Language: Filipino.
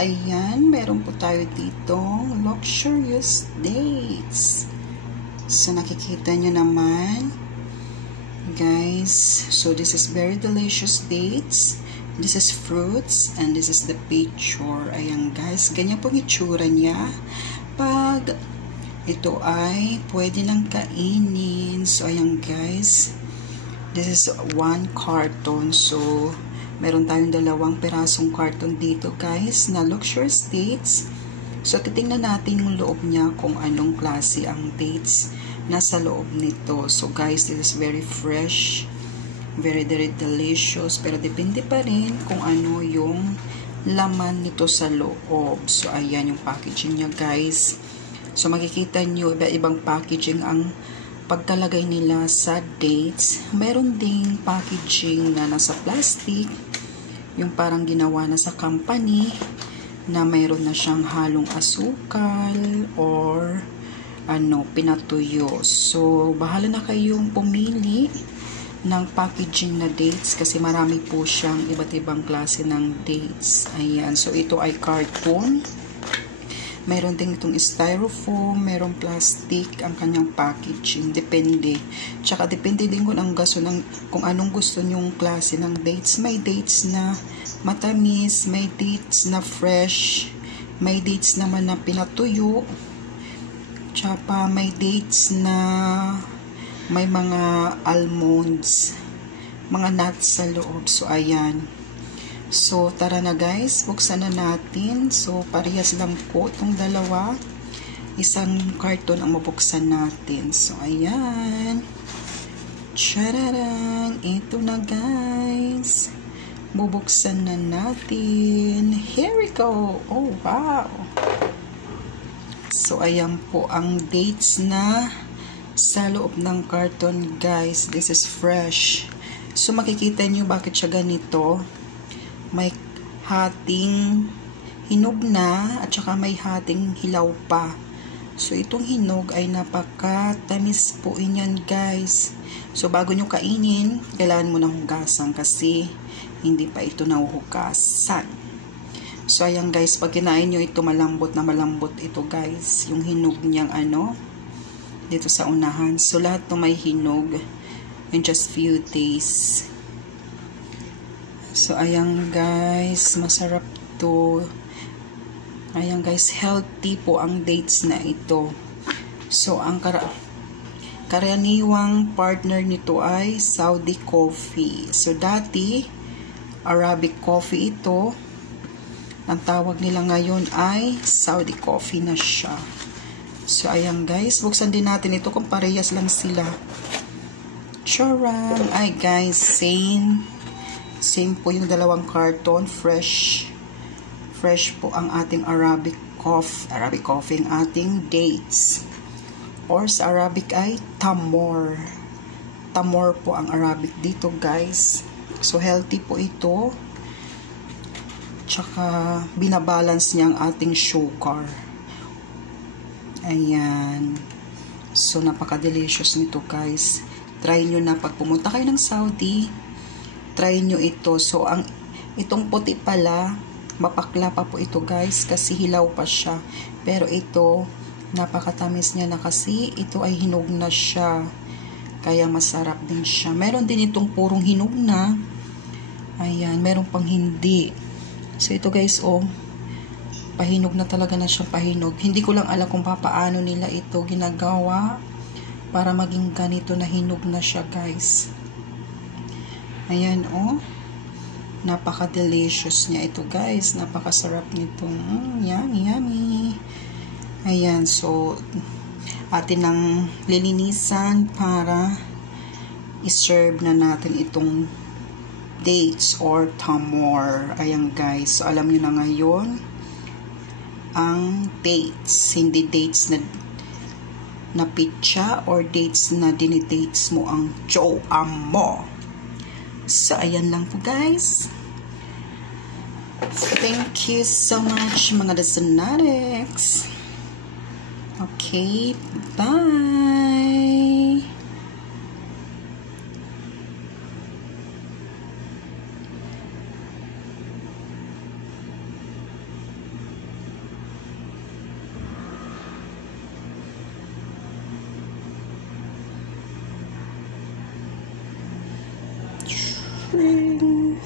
Ayan, meron po tayo ditong luxurious dates. So, nakikita nyo naman, guys. So, this is very delicious dates. This is fruits, and this is the picture. Ayan, guys. Ganyan pong itsura niya. Pag ito ay pwede nang kainin. So, ayan, guys. This is one carton. So, meron tayong dalawang pirasong carton dito, guys, na luxurious dates. So, titingnan natin yung loob niya kung anong klase ang dates nasa loob nito. So, guys, this is very fresh, very, very delicious. Pero, depende pa rin kung ano yung laman nito sa loob. So, ayan yung packaging niya, guys. So, makikita nyo, iba-ibang packaging ang pagkalagay nila sa dates. Meron ding packaging na nasa plastic, yung parang ginawa na sa company, na mayroon na siyang halong asukal or pinatuyo. So, bahala na kayong pumili ng packaging na dates kasi marami po siyang iba't ibang klase ng dates. Ayan. So, ito ay carton. Meron din itong styrofoam, merong plastic ang kanyang packaging. Depende. Tsaka depende din kung anong gusto nyong klase ng dates. May dates na matamis, may dates na fresh, may dates naman na pinatuyo. Tsaka may dates na may mga almonds, mga nuts sa loob. So, ayan. So, tara na, guys. Buksan na natin. So, parehas lang po itong dalawa. Isang carton ang mabuksan natin. So, ayan. Tararan! Ito na, guys. Bubuksan na natin. Here we go! Oh, wow! So, ayan po ang dates na sa loob ng carton, guys. This is fresh. So, makikita nyo bakit siya ganito. May hating hinog na at saka may hating hilaw pa. So, itong hinog ay napakatamis po inyan, guys. So, bago nyo kainin, kailangan mo na hugasan kasi hindi pa ito nahuhugasan. So, ayan, guys, pag kinain nyo ito, malambot na malambot ito, guys. Yung hinog niyang dito sa unahan. So, lahat to may hinog in just few days. So, ayan, guys, masarap to. Ayan, guys, healthy po ang dates na ito. So, ang karaniwang partner nito ay Saudi coffee. So, dati, Arabic coffee ito. Ang tawag nila ngayon ay Saudi coffee na siya. So, ayan, guys, buksan din natin ito kung parehas lang sila. Charang! Ay, guys, Same po yung dalawang carton, fresh po ang ating Arabic coffee, ang ating dates. Or sa Arabic ay tamor. Tamor po ang Arabic dito, guys. So, healthy po ito. Tsaka, binabalance niya ang ating sugar. Ayan. So, napaka-delicious nito, guys. Try nyo na pag pumunta kayo ng Saudi. Try nyo ito. So, itong puti pala, mapakla pa po ito, guys, kasi hilaw pa siya. Pero ito, napakatamis niya na kasi ito ay hinog na siya. Kaya masarap din siya. Meron din itong purong hinog na. Ayan, meron pang hindi. So, ito, guys, pahinog na talaga na siya, pahinog. Hindi ko lang alam kung paano nila ito ginagawa para maging ganito na hinog na siya, guys. Ayan, napaka-delicious niya ito, guys. Napakasarap nito. Yummy, yummy. Ayan, so, atin ang lilinisan para iserve na natin itong dates or tamor. Ayan, guys. So, alam nyo na ngayon ang dates. Hindi dates na pitsa or dates na dinidates mo ang joam mo. So, ayan lang po, guys. Thank you so much, mga Dasonatics. Okay, bye! spring.